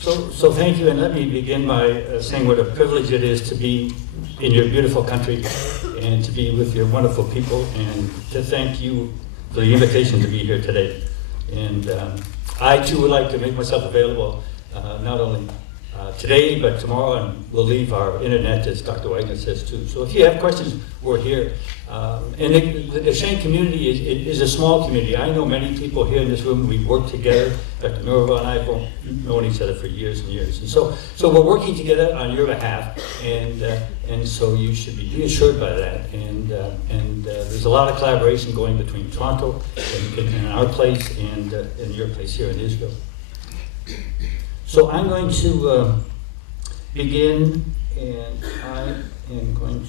So thank you, and let me begin by saying what a privilege it is to be in your beautiful country and to be with your wonderful people, and to thank you for the invitation to be here today. And I too would like to make myself available not only today but tomorrow, and we'll leave our internet, as Dr. Wagner says too. So if you have questions, we're here. And the Doshen community is a small community. I know many people here in this room. We work together. Dr. Norva and I have known each other for years and years. And so we're working together on your behalf, and so you should be reassured by that. And there's a lot of collaboration going between Toronto and our place and your place here in Israel. So I'm going to begin, and I am going to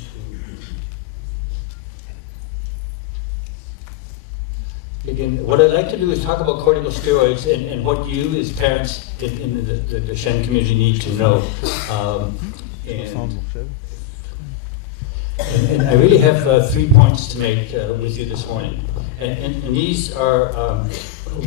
begin. What I'd like to do is talk about corticosteroids and what you as parents in the Doshen community need to know. And I really have 3 points to make with you this morning. And these are,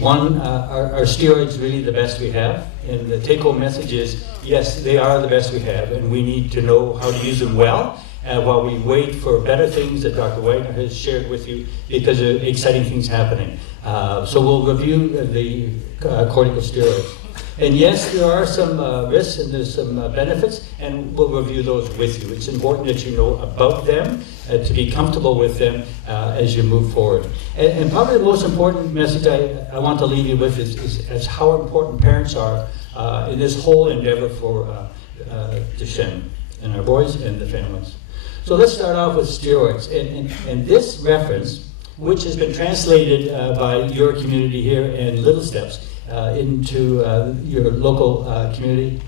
one, are steroids really the best we have? And the take-home message is, yes, they are the best we have, and we need to know how to use them well while we wait for better things that Dr. Wagner has shared with you, because there are exciting things happening. So we'll review the corticosteroids. And yes, there are some risks and there's some benefits, and we'll review those with you. It's important that you know about them, to be comfortable with them as you move forward. And probably the most important message I want to leave you with is how important parents are in this whole endeavor for Doshen and our boys and the families. So let's start off with steroids. And this reference, which has been translated by your community here in Little Steps, into your local community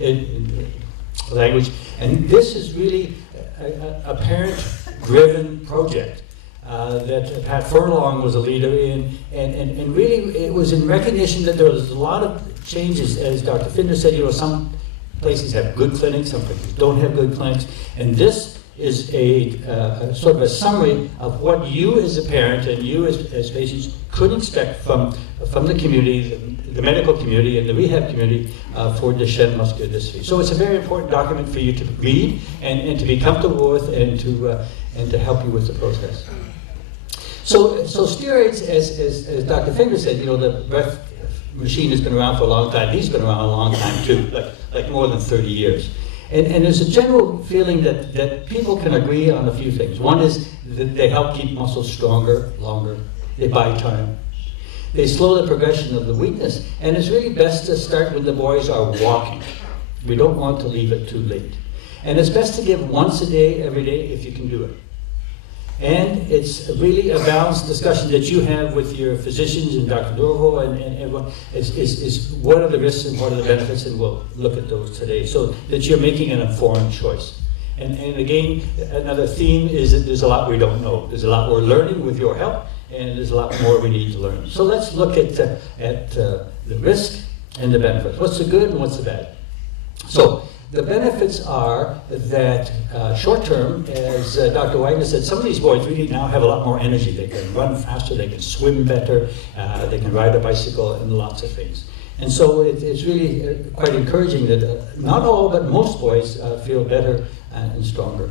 language. And this is really a parent-driven project that Pat Furlong was a leader in. And really it was in recognition that there was a lot of changes. As Dr. Finder said, some places have good clinics, some places don't have good clinics. And this is a sort of a summary of what you as a parent and you as patients could expect from the community, the medical community and the rehab community for Duchenne muscular dystrophy. So it's a very important document for you to read and to be comfortable with, and to help you with the process. So steroids, as Dr. Finger said, the breath machine has been around for a long time. He's been around a long time too, like more than 30 years. And there's a general feeling that people can agree on a few things. One is that they help keep muscles stronger, longer. They buy time. They slow the progression of the weakness. And it's really best to start when the boys are walking. We don't want to leave it too late. And it's best to give once a day, every day, if you can do it. And it's really a balanced discussion that you have with your physicians and Dr. Dorvo and everyone is what are the risks and what are the benefits, and we'll look at those today so that you're making an informed choice. And again, another theme is that there's a lot we don't know. There's a lot we're learning with your help, and there's a lot more we need to learn. So let's look at the risk and the benefits. What's the good and what's the bad? So the benefits are that short term, as Dr. Wagner said, some of these boys really now have a lot more energy. They can run faster, they can swim better, they can ride a bicycle, and lots of things. And so it's really quite encouraging that not all, but most boys feel better and stronger.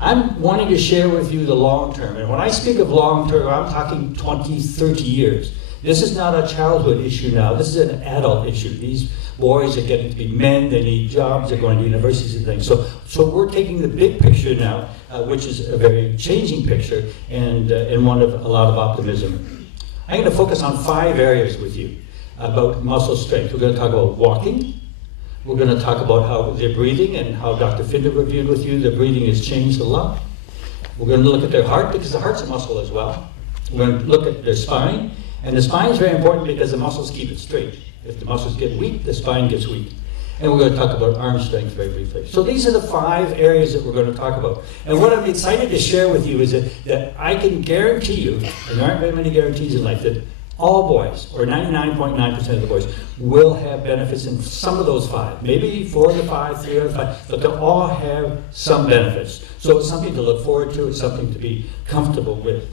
I'm wanting to share with you the long term. And when I speak of long term, I'm talking 20, 30 years. This is not a childhood issue now. This is an adult issue. These boys are getting to be men, they need jobs, they're going to universities and things. So we're taking the big picture now, which is a very changing picture and one of a lot of optimism. I'm going to focus on 5 areas with you about muscle strength. We're going to talk about walking. We're going to talk about how they're breathing and how Dr. Finder reviewed with you. Their breathing has changed a lot. We're going to look at their heart, because the heart's a muscle as well. We're going to look at their spine. And the spine is very important because the muscles keep it straight. If the muscles get weak, the spine gets weak. And we're going to talk about arm strength very briefly. So these are the 5 areas that we're going to talk about. And what I'm excited to share with you is that I can guarantee you, and there aren't very many guarantees in life, that all boys, or 99.9% of the boys, will have benefits in some of those 5. Maybe 4 of the 5, 3 of the 5, but they'll all have some benefits. So it's something to look forward to, it's something to be comfortable with.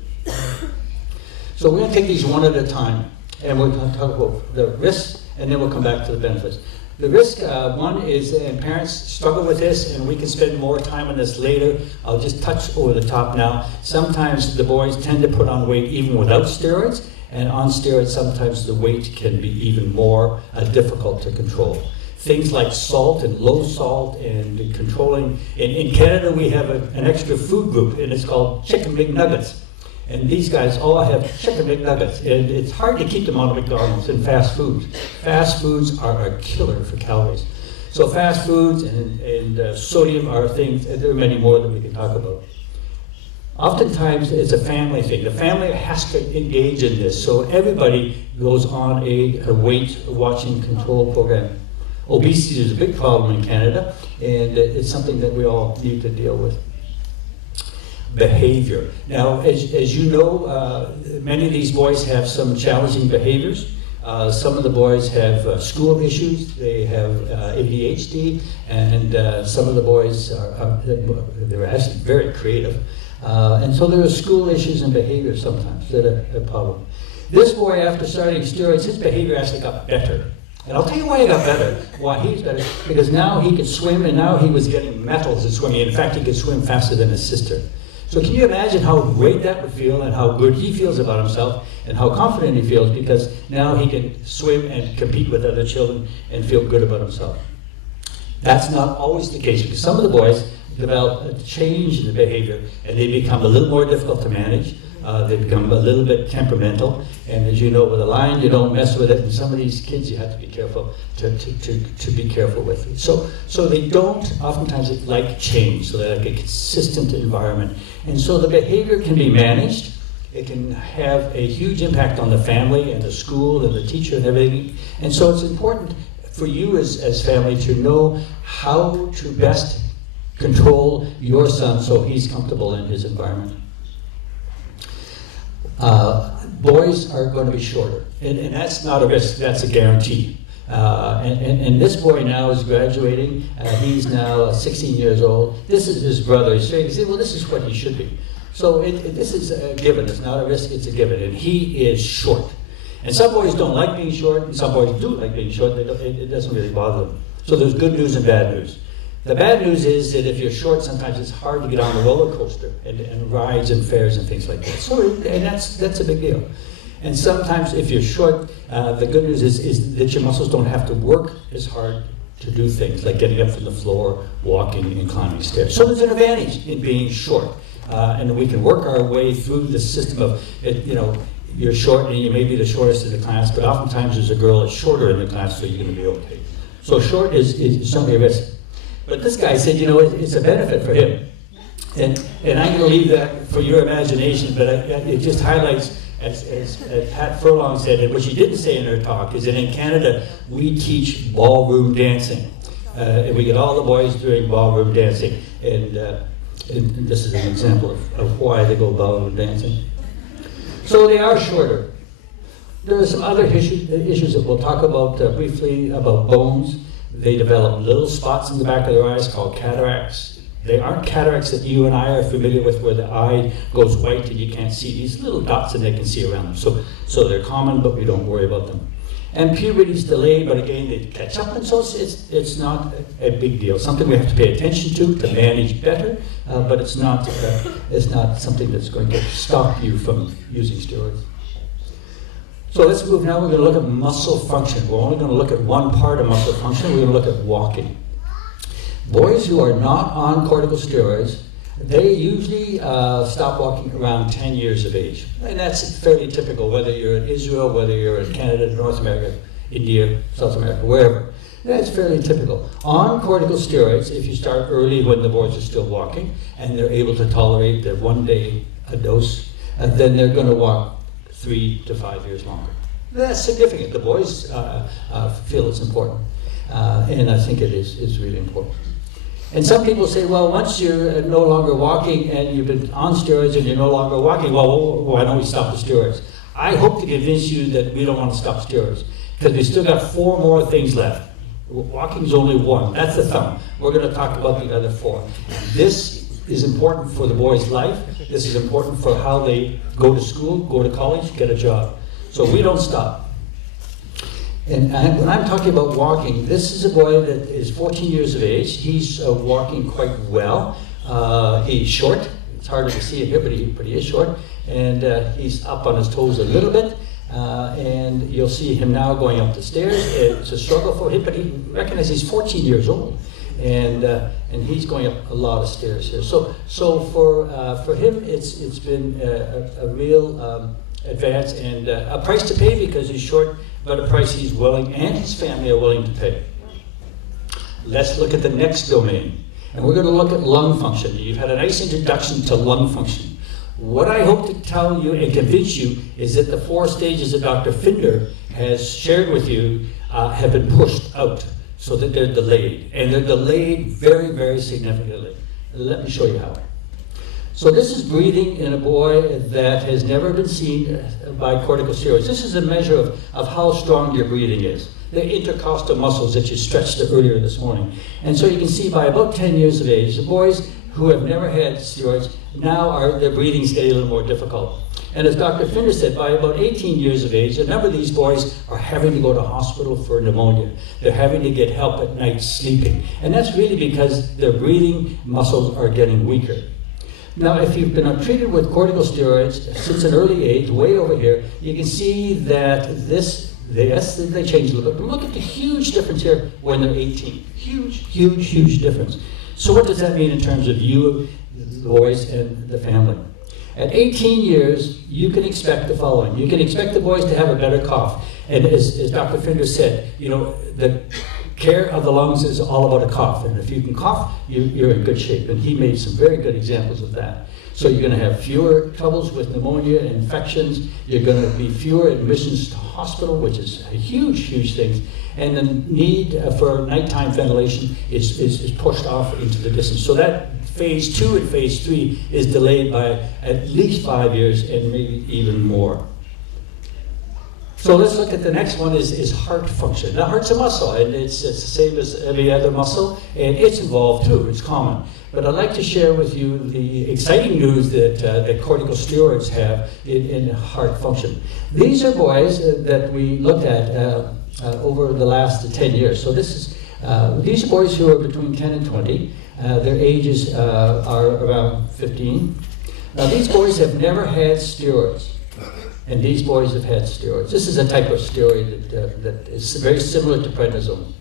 So we're going to take these one at a time, and we're going to talk about the risks, and then we'll come back to the benefits. The risk, one is, and parents struggle with this, and we can spend more time on this later. I'll just touch over the top now. Sometimes the boys tend to put on weight even without steroids, and on steroids sometimes the weight can be even more difficult to control. Things like salt and low salt and controlling. In Canada we have an extra food group, and it's called Chicken McNuggets. And these guys all have Chicken McNuggets, and it's hard to keep them on McDonald's and fast foods. Fast foods are a killer for calories. So fast foods and sodium are things, and there are many more that we can talk about. Oftentimes it's a family thing. The family has to engage in this, so everybody goes on a weight watching control program. Obesity is a big problem in Canada, and it's something that we all need to deal with. Behavior. Now, as you know, many of these boys have some challenging behaviors. Some of the boys have school issues, they have ADHD, and some of the boys they're actually very creative. And so there are school issues and behavior sometimes that are a problem. This boy, after starting steroids, his behavior actually got better. And I'll tell you why he got better, why he's better, because now he could swim, and now he was getting medals in swimming. In fact, he could swim faster than his sister. So can you imagine how great that would feel, and how good he feels about himself, and how confident he feels, because now he can swim and compete with other children and feel good about himself. That's not always the case, because some of the boys develop a change in the behavior, and they become a little more difficult to manage. They become a little bit temperamental, and as you know, with a lion, you don't mess with it, and some of these kids you have to be careful to be careful with. So they don't oftentimes like change, so they like a consistent environment. And so the behavior can be managed. It can have a huge impact on the family and the school and the teacher and everything. And so it's important for you as family to know how to best control your son so he's comfortable in his environment. Boys are going to be shorter, and that's not a risk, that's a guarantee. And this boy now is graduating. He's now 16 years old. This is his brother. He's saying, well, this is what he should be. So this is a given. It's not a risk, it's a given. And he is short. And some boys don't like being short, and some boys do like being short. It doesn't really bother them. So there's good news and bad news. The bad news is that if you're short, sometimes it's hard to get on the roller coaster and rides and fairs and things like that. So, and that's a big deal. And sometimes if you're short, the good news is that your muscles don't have to work as hard to do things like getting up from the floor, walking, and climbing stairs. So there's an advantage in being short. And we can work our way through the system of, you're short and you may be the shortest in the class, but oftentimes there's a girl that's shorter in the class, so you're going to be okay. So short is certainly a risk. But this guy said, it's a benefit for him. And I'm going to leave that for your imagination, but it just highlights, as Pat Furlong said, and what she didn't say in her talk, is that in Canada, we teach ballroom dancing. And we get all the boys doing ballroom dancing. And this is an example of why they go ballroom dancing. So they are shorter. There are some other issues that we'll talk about briefly, about bones. They develop little spots in the back of their eyes called cataracts. They aren't cataracts that you and I are familiar with, where the eye goes white and you can't see. These little dots that they can see around them. So they're common, but we don't worry about them. And puberty is delayed, but again, they catch up, and so it's not a big deal. Something we have to pay attention to manage better, but it's not something that's going to stop you from using steroids. So let's move now. We're going to look at muscle function. We're only going to look at one part of muscle function. We're going to look at walking. Boys who are not on corticosteroids, they usually stop walking around 10 years of age. And that's fairly typical, whether you're in Israel, whether you're in Canada, North America, India, South America, wherever. That's fairly typical. On corticosteroids, if you start early when the boys are still walking, and they're able to tolerate their 1 day a dose, then they're going to walk 3 to 5 years longer. That's significant. The boys feel it's important, and I think it is really important. And some people say, well, once you're no longer walking and you've been on steroids and you're no longer walking, well, why don't we stop the steroids? I hope to convince you that we don't want to stop steroids, because we still got 4 more things left. Walking's only 1. That's the thumb. We're going to talk about the other 4. This is important for the boy's life. This is important for how they go to school, go to college, get a job. So we don't stop. And when I'm talking about walking, this is a boy that is 14 years of age. He's walking quite well. He's short. It's harder to see it here, but he is short. And he's up on his toes a little bit. And you'll see him now going up the stairs. It's a struggle for him, but he recognizes he's 14 years old. And he's going up a lot of stairs here. So for him, it's been a real advance and a price to pay because he's short, but a price he's willing and his family are willing to pay. Let's look at the next domain. And we're going to look at lung function. You've had a nice introduction to lung function. What I hope to tell you and convince you is that the 4 stages that Dr. Finder has shared with you have been pushed out so that they're delayed. And they're delayed very, very significantly. Let me show you how. So this is breathing in a boy that has never been seen by corticosteroids. This is a measure of how strong your breathing is. The intercostal muscles that you stretched earlier this morning. And so you can see by about 10 years of age, the boys who have never had steroids, now their breathing's getting a little more difficult. And as Dr. Finder said, by about 18 years of age, a number of these boys are having to go to hospital for pneumonia. They're having to get help at night sleeping. And that's really because their breathing muscles are getting weaker. Now, if you've been treated with corticosteroids since an early age, way over here, you can see that they change a little bit. But look at the huge difference here when they're 18. Huge difference. So what does that mean in terms of you, the boys, and the family? At 18 years, you can expect the following. You can expect the boys to have a better cough. And as Dr. Finder said, the care of the lungs is all about a cough. And if you can cough, you're in good shape. And he made some very good examples of that. So you're going to have fewer troubles with pneumonia and infections. You're going to be fewer admissions to hospital, which is a huge thing. And the need for nighttime ventilation is pushed off into the distance. So that phase 2 and phase 3 is delayed by at least 5 years and maybe even more. So let's look at the next one is heart function. Now heart's a muscle and it's the same as every other muscle and it's involved too, it's common. But I'd like to share with you the exciting news that corticosteroids have in heart function. These are boys that we looked at over the last 10 years. So these are boys who are between 10 and 20. Their ages are around 15. Now these boys have never had steroids. And these boys have had steroids. This is a type of steroid that is very similar to prednisone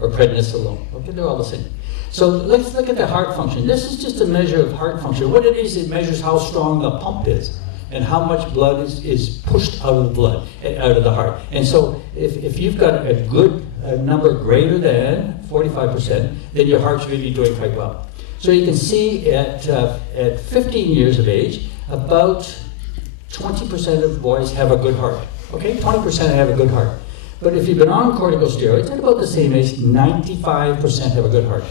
or prednisolone. Okay, they're all the same. So let's look at the heart function. This is just a measure of heart function. What it is, it measures how strong the pump is and how much blood is pushed out of the blood, out of the heart. And so if you've got a good number greater than 45%, then your heart's really doing quite well. So you can see at 15 years of age, about 20% of boys have a good heart. Okay, 20% have a good heart. But if you've been on corticosteroids, at about the same age, 95% have a good heart.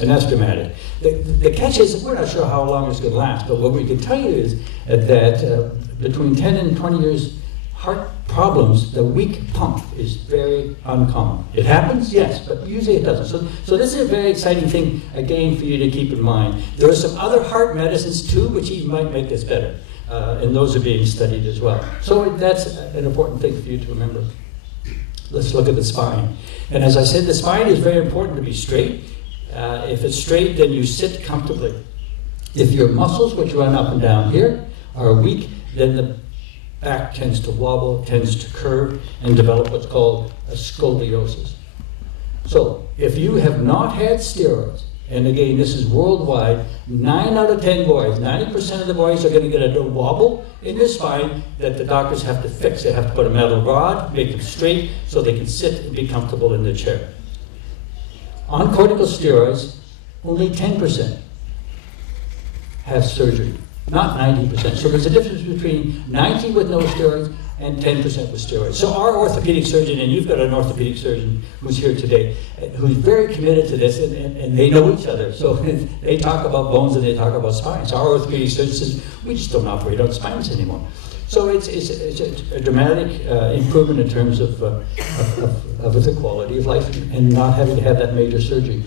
And that's dramatic. The catch is, we're not sure how long it's going to last, but what we can tell you is that between 10 and 20 years, heart problems, the weak pump is very uncommon. It happens, yes, but usually it doesn't. So this is a very exciting thing, again, for you to keep in mind. There are some other heart medicines too, which even might make this better. And those are being studied as well. So that's an important thing for you to remember. Let's look at the spine. And as I said, the spine is very important to be straight. If it's straight, then you sit comfortably. If your muscles, which run up and down here, are weak, then the back tends to wobble, tends to curve, and develop what's called a scoliosis. So if you have not had steroids, and again, this is worldwide, 9 out of 10 boys, 90% of the boys are going to get a wobble in their spine that the doctors have to fix. They have to put a metal rod, make them straight, so they can sit and be comfortable in their chair. On corticosteroids, only 10% have surgery, not 90%. So there's a difference between 90 with no steroids and 10% with steroids. So our orthopedic surgeon, and you've got an orthopedic surgeon who's here today, who's very committed to this, and they know each other. So they talk about bones and they talk about spines. Our orthopedic surgeon says, we just don't operate on spines anymore. So it's a dramatic improvement in terms of the quality of life and not having to have that major surgery.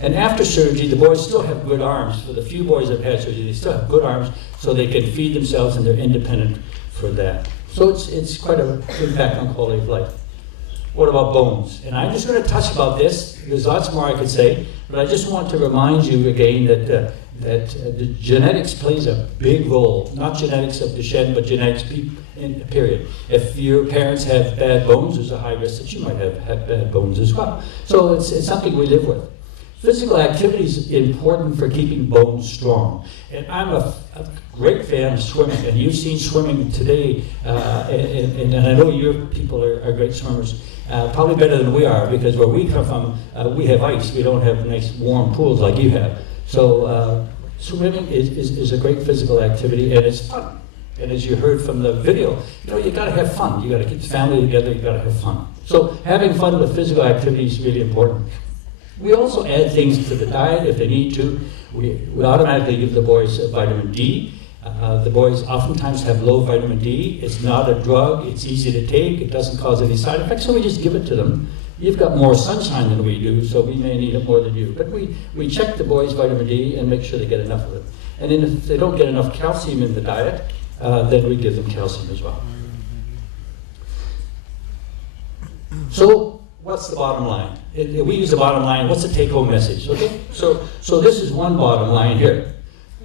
And after surgery, the boys still have good arms. For the few boys that have had surgery, they still have good arms so they can feed themselves and they're independent for that. So it's quite an impact on quality of life. what about bones? And I'm just going to touch about this. There's lots more I could say, but I just want to remind you again that the genetics plays a big role. Not genetics of Dushen, but genetics in period. If your parents have bad bones, there's a high risk that you might have bad bones as well. So it's something we live with. Physical activity is important for keeping bones strong. And I'm a great fan of swimming, and you've seen swimming today, and I know your people are great swimmers, probably better than we are, because where we come from, we have ice. We don't have nice warm pools like you have. So swimming is a great physical activity, and it's fun. And as you heard from the video, you got to have fun. You got to keep the family together. You got to have fun. So having fun with physical activity is really important. We also add things to the diet if they need to. We automatically give the boys vitamin D. The boys oftentimes have low vitamin D. It's not a drug. It's easy to take. It doesn't cause any side effects, so we just give it to them. You've got more sunshine than we do, so we may need it more than you. But we check the boys' vitamin D and make sure they get enough of it. And then if they don't get enough calcium in the diet, then we give them calcium as well. So what's the bottom line? We use the bottom line. What's the take-home message? Okay. So this is one bottom line here.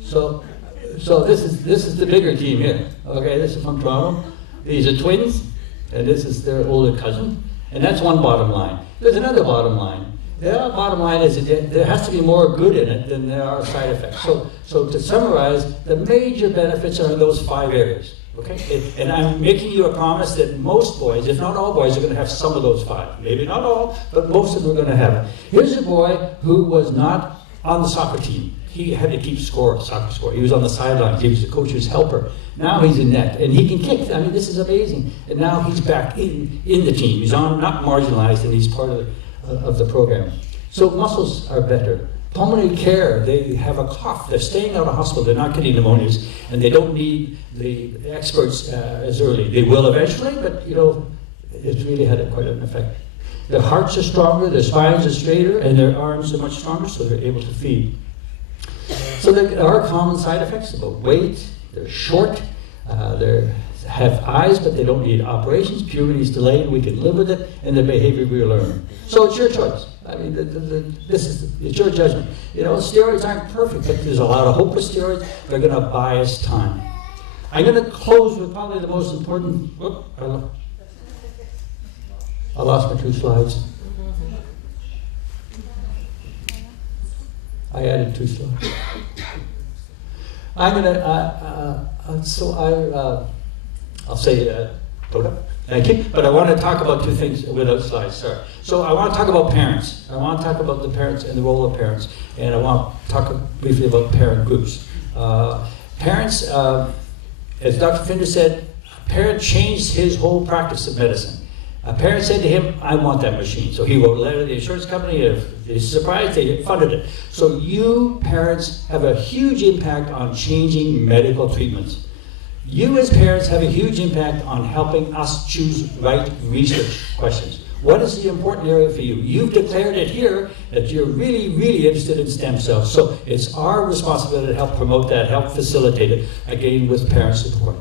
So this is the bigger team here. Okay. This is from Toronto. These are twins, and this is their older cousin, and that's one bottom line. There's another bottom line. The other bottom line is that there has to be more good in it than there are side effects. So to summarize, the major benefits are in those 5 areas. Okay, and I'm making you a promise that most boys, if not all boys, are going to have some of those 5. Maybe not all, but most of them are going to have it. Here's a boy who was not on the soccer team. He had to keep soccer score. He was on the sidelines. He was the coach's helper. Now he's in net, and he can kick. I mean, this is amazing. And now he's back in the team. He's not marginalized, and he's part of the program. So muscles are better. Pulmonary care, they have a cough. They're staying out of hospital. They're not getting pneumonias, and they don't need the experts as early. They will eventually, but it's really had quite an effect. Their hearts are stronger, their spines are straighter, and their arms are much stronger, so they're able to feed. So there are common side effects about weight. They're short. They have eyes, but they don't need operations. Puberty is delayed. We can live with it, and the behavior we learn. So it's your choice. I mean, it's your judgment. Steroids aren't perfect, but there's a lot of hope with steroids. They're going to buy us time. I'm going to close with probably the most important. I lost my 2 slides. I added 2 slides. I'm going to. I'll say. Thank you. But I want to talk about 2 things without slides. Sorry. So I want to talk about parents. I want to talk about the parents and the role of parents, and I want to talk briefly about parent groups. Parents, as Dr. Finder said, a parent changed his whole practice of medicine. A parent said to him, "I want that machine." So he wrote a letter to the insurance company. If they're surprised, they funded it. So you parents have a huge impact on changing medical treatments. You as parents have a huge impact on helping us choose right research questions. What is the important area for you? You've declared it here that you're really, really interested in stem cells. So it's our responsibility to help promote that, help facilitate it, again with parent support.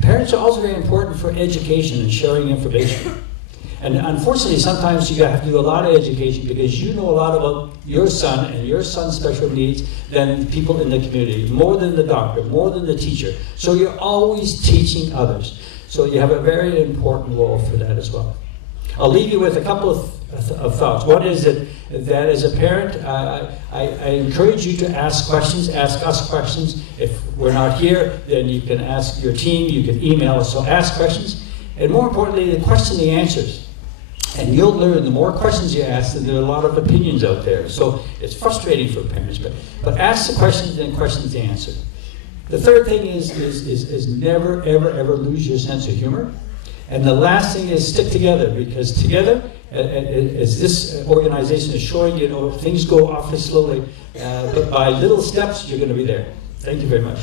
Parents are also very important for education and sharing information. And unfortunately, sometimes you have to do a lot of education because you know a lot about your son and your son's special needs than people in the community, more than the doctor, more than the teacher. So you're always teaching others. So you have a very important role for that as well. I'll leave you with a couple of thoughts. One is that as a parent, I encourage you to ask questions, ask us questions. If we're not here, then you can ask your team, you can email us. So ask questions. And more importantly, question the answers. And you'll learn the more questions you ask, and there are a lot of opinions out there. So it's frustrating for parents, but ask the questions and questions the answer. The third thing is never, ever, ever lose your sense of humor. And the last thing is stick together, because together, as this organization is showing, things go awfully slowly, but by little steps, you're going to be there. Thank you very much.